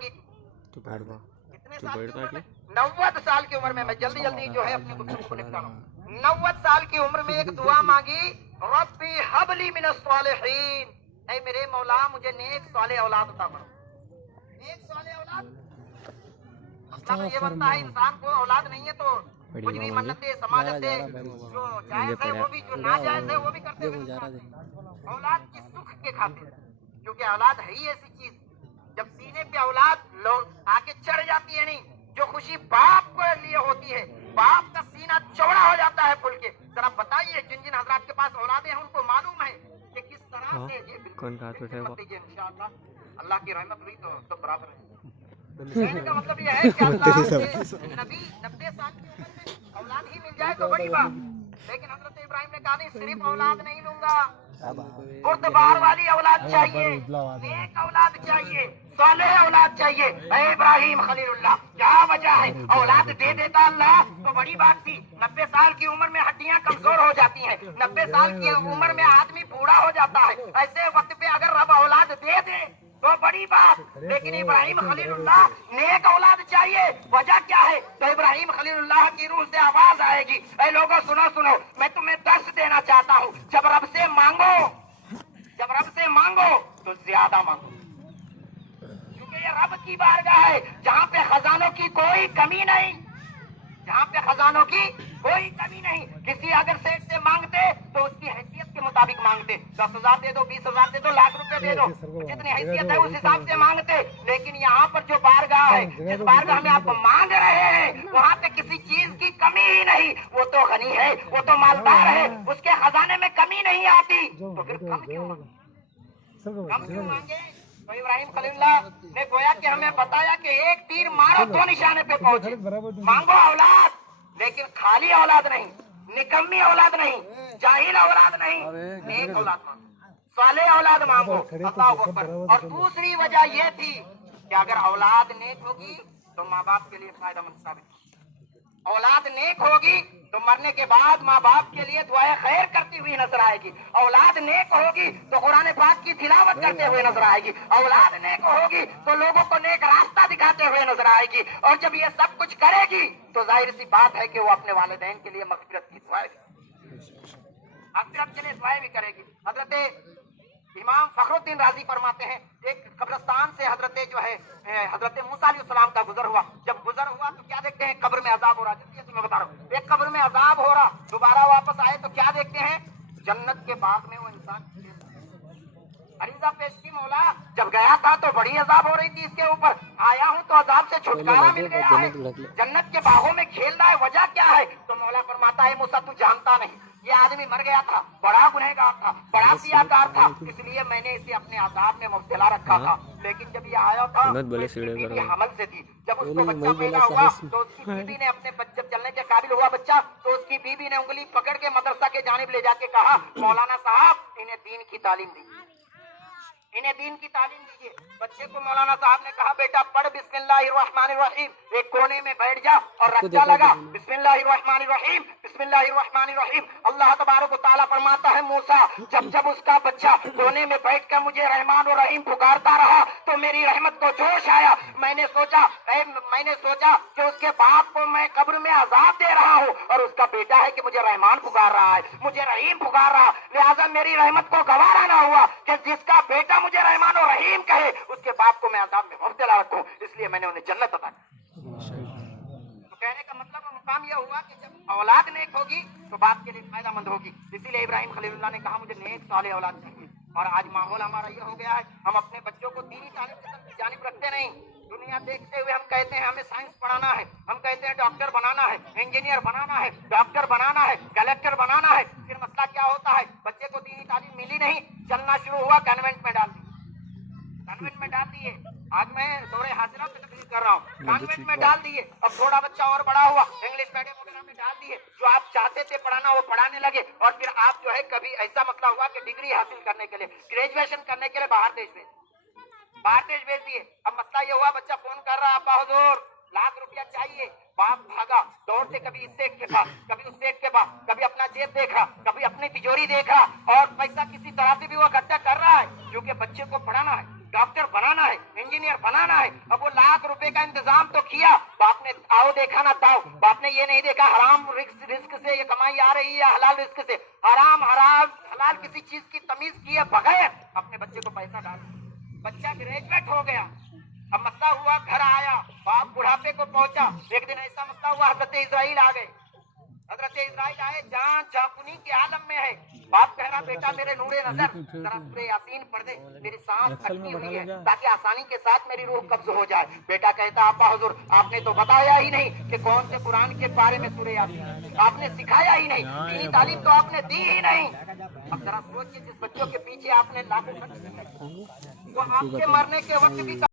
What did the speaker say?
मांगी थी। कितने साल की उम्र में? 90 साल की उम्र में। मैं जल्दी जल्दी जो है अपनी गुफ्तगू को निपटा रहा हूँ। 90 साल की उम्र में एक दुआ मांगी, रब्बी हबली मिनस सालिहीन, ऐ मेरे मौला मुझे नेक सालेह औलाद अता फरमा। नेक सालेह औलाद मसला तो ये बनता है, इंसान को औलाद नहीं है तो कुछ भी मन्नतें समानतें जो जायज है वो भी, जो नाजायज है वो भी करते हुए औलाद की सुख के खातिर, क्योंकि औलाद है ही ऐसी चीज, जब सीने पे औलाद लोग आके चढ़ जाती है, नहीं जो खुशी बाप को लिए होती है, बाप का सीना चौड़ा हो जाता है खुल के। जरा बताइए जिन जिन हजरात के पास औलादे हैं उनको मालूम है कि किस तरह से ये इंशाअल्लाह अल्लाह की रहमत हुई तो सब बराबर है। कहने का मतलब ये है कि अल्लाह से नबी 90 साल की उम्र में औलाद ही मिल जाए तो बड़ी बात, लेकिन हजरत इब्राहिम ने कहा नहीं, सिर्फ औलाद नहीं लूंगा, बुर्दबार वाली औलाद चाहिए, नेक औलाद चाहिए, सालेह औलाद चाहिए। ऐ इब्राहिम खलीलुल्लाह, क्या वजह है? औलाद दे देता अल्लाह तो बड़ी बात थी। 90 साल की उम्र में हड्डियां कमजोर हो जाती हैं, 90 साल की उम्र में आदमी बूढ़ा हो जाता है, ऐसे वक्त पे अगर रब औलाद दे दे तो बड़ी बात। लेकिन इब्राहिम खलीलुल्लाह नेक औलाद चाहिए, वजह क्या है? तो इब्राहिम खलीलुल्लाह की रूह से आवाज आएगी, ऐ लोगों सुनो सुनो, मैं तुम्हें दर्श देना चाहता हूँ, जब रब से मांगो तो ज्यादा मांगो, क्योंकि ये रब की बारगाह है जहाँ पे खजानों की कोई कमी नहीं, जहाँ पे खजानों की कोई कमी नहीं। किसी अगर सेठ से मांगते तो उसकी हैसियत के मुताबिक मांगते, 10,000 दे दो, 20,000 दे दो, लाख रुपए दे दो, जितनी हैसियत है उस हिसाब से मांगते। लेकिन यहाँ पर जो बारगाह है, जिस बारगाह में आप मांग रहे हैं, वहाँ पे किसी चीज की कमी ही नहीं। वो तो गनी है, वो तो मालदार है, उसके खजाने में कमी नहीं आती, तो फिर कम क्यों मांगे? तो इब्राहिम खलीलुल्लाह ने गोया कि हमें बताया कि एक तीर मारो तो निशाने पे पहुंचे। मांगो औलाद, लेकिन खाली औलाद नहीं, निकम्मी औलाद नहीं, जाहिल औलाद नहीं, नेक औलाद मांगो, सालेह औलाद मांगो। अल्लाहू अकबर। और दूसरी वजह यह थी कि अगर औलाद नेक होगी तो माँ बाप के लिए फायदेमंद साबित होगी। औलाद नेक होगी तो मरने के बाद माँ बाप के लिए दुआए खैर करती हुई नजर आएगी। औलाद नेक होगी तो कुरान पाक की तिलावत करते हुए नजर आएगी। औलाद नेक होगी तो लोगों को नेक रास्ता दिखाते हुए नजर आएगी। और जब ये सब कुछ करेगी तो जाहिर सी बात है कि वो अपने वालिदैन के लिए मगफिरत की दुआएं भी करेगी। हजरत इमाम फखरुद्दीन राजी फरमाते हैं, एक कब्रिस्तान से हजरत मूसा अलैहिस्सलाम का गुजर हुआ। जब गुजर हुआ तो क्या देखते हैं? कब्र में अजाब हो रहा है। जैसे मैं बता रहा हूँ, एक कब्र में अजाब हो रहा, दोबारा वापस आए तो क्या देखते हैं? जन्नत के बाग में वो इंसान अरीजा पेश की, मौला जब गया था तो बड़ी अजाब हो रही थी इसके ऊपर, आया हूँ तो अजाब से छुटकारा मिल गया है, जन्नत के बागों में खेल रहा है, वजह क्या है? तो मौला फरमाता है, मूसा तू जानता नहीं, ये आदमी मर गया था, बड़ा गुनहगार था, बड़ा सियाकार था, इसलिए मैंने इसे अपने अजाब में मुब्तला रखा था। लेकिन जब ये आया था तो इसकी बीवी हमल से थी, जब उसको बच्चा पैदा हुआ तो उसकी बीवी ने जब चलने के काबिल हुआ बच्चा, तो उसकी बीवी ने उंगली पकड़ के मदरसा के जानिब ले जाके कहा, मौलाना साहब इन्हें दीन की तालीम दीजिए, इन्हें दीन की तालीम दीजिए। बच्चे को मौलाना साहब ने कहा, बेटा पढ़ बिस्मिल्लाहिर्रहमानिर्रहीम, एक कोने में बैठ जा और रट्टा लगा, बिस्मिल्लाहिर्रहमानिर्रहीम बिस्मिल्लाहिर्रहमानिर्रहीम। अल्लाह तबारक व तआला फरमाता है, मूसा जब जब उसका बच्चा कोने में बैठकर मुझे रहमान और रहीम पुकारता रहा तो मेरी रहमत को जोश आया। मैंने सोचा कि उसके बाप को मैं कब्र में अजाब दे रहा हूँ और उसका बेटा है कि मुझे रहमान पुकार रहा है, मुझे रहीम पुकार रहा, लिहाजा मेरी रहमत को गवारा ना हुआ कि जिसका बेटा मुझे रहमान और रहीम कहे उसके बाप को मैं अजाब में मुब्तला रखूं, इसलिए मैंने उन्हें जन्नत अता की। तो कहने का मतलब और मुकाम यह हुआ कि जब औलाद नेक होगी तो बाप के लिए फायदेमंद होगी। इसीलिए इब्राहिम खलीलुल्लाह ने कहा, मुझे नेक सालेह औलाद चाहिए। और आज माहौल हमारा यह हो गया है, हम अपने बच्चों को दीनी तालीम की तरफ जानिब रखते नहीं। दुनिया देखते हुए हम कहते हैं हमें साइंस पढ़ाना है, हम कहते हैं डॉक्टर बनाना है, इंजीनियर बनाना है, डॉक्टर बनाना है, कलेक्टर बनाना है। फिर मसला क्या होता है? बच्चे को दीनी तालीम मिली नहीं, चलना शुरू हुआ, कन्वेंट में डाल दिए। आज मैं दौरे हाजिरा पे तकरीर कर रहा हूँ, कॉन्वेंट में डाल दिए। अब थोड़ा बच्चा और बड़ा हुआ, इंग्लिश मीडियम वगैरह में डाल दिए। जो आप चाहते थे पढ़ाना वो पढ़ाने लगे, और फिर आप जो है कभी ऐसा मसला हुआ कि डिग्री हासिल करने के लिए, ग्रेजुएशन करने के लिए बाहर देश भेज दिए। अब मसला ये हुआ, बच्चा फोन कर रहा, अब्बा हुजूर लाख रुपया चाहिए। बाप भागा दौड़ते, कभी इस सेठ के पास, कभी उस सेठ के पास, कभी अपना जेब देखा, कभी अपनी तिजोरी देखा, और पैसा किसी तरह से भी वो इकट्ठा कर रहा है, क्योंकि बच्चे को पढ़ाना है। डॉक्टर बनाना है, इंजीनियर बनाना है। अब वो लाख रुपए का इंतजाम तो किया, बाप ने आओ देखा ना ताओ, बाप ने ये नहीं देखा हराम रिस्क से ये कमाई आ रही है या हलाल रिस्क से। हराम हराम हलाल किसी चीज की तमीज किए बगैर अपने बच्चे को पैसा डाल, बच्चा ग्रेजुएट हो गया। अब मसला हुआ, घर आया, बाप बुढ़ापे को पहुंचा। एक दिन ऐसा मसला हुआ, हजरत इस्राइल आ गए। हजरत इस्राइल आए, जान चाकुनी के आलम में है। बाप कह रहा, बेटा मेरे नूरे नजर जरा सूरे यासीन पढ़ दे, मेरी सांस अटकी हुई है ताकि आसानी के साथ मेरी रूह कब्ज हो जाए। बेटा कहता, आपा हुजूर आपने तो बताया ही नहीं कि कौन से कुरान के बारे में सूरे यासीन, आपने सिखाया ही नहीं, दीनी तालीम तो आपने दी ही नहीं। अब जरा सोचिए, जिस बच्चों के पीछे आपने लाखों खर्च किए, वो आपके मरने के वक्त भी